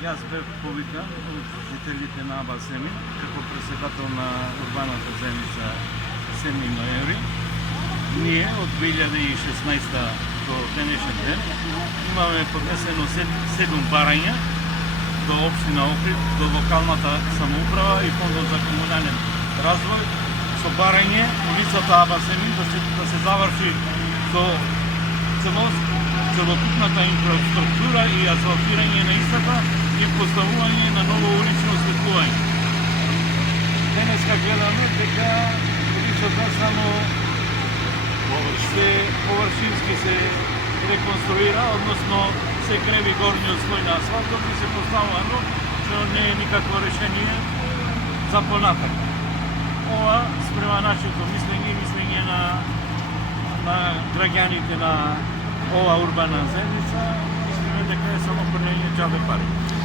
Јас бев повикан од жителите на Аба Семин како председател на урбаната заедница Семин ноември. Ние од 2016 до денешен ден имаме поднесено 7 барања до општина Охрид, до локалната самоуправа и фондот за комунален развој со барање улицата Аба Семин да се заврши со целокупната инфраструктура и асфалтирање на истата и поставување на ново улично осветлување. Денеска гледаме дека улицата само површински се реконструира, односно се креви горниот слој на асфалтот и се поставува нов, што не е никакво решение за понатак. Ова спрема нашето мислење и мислење на граѓаните на ова урбана заедница, мислиме дека е само прнење џабе пари.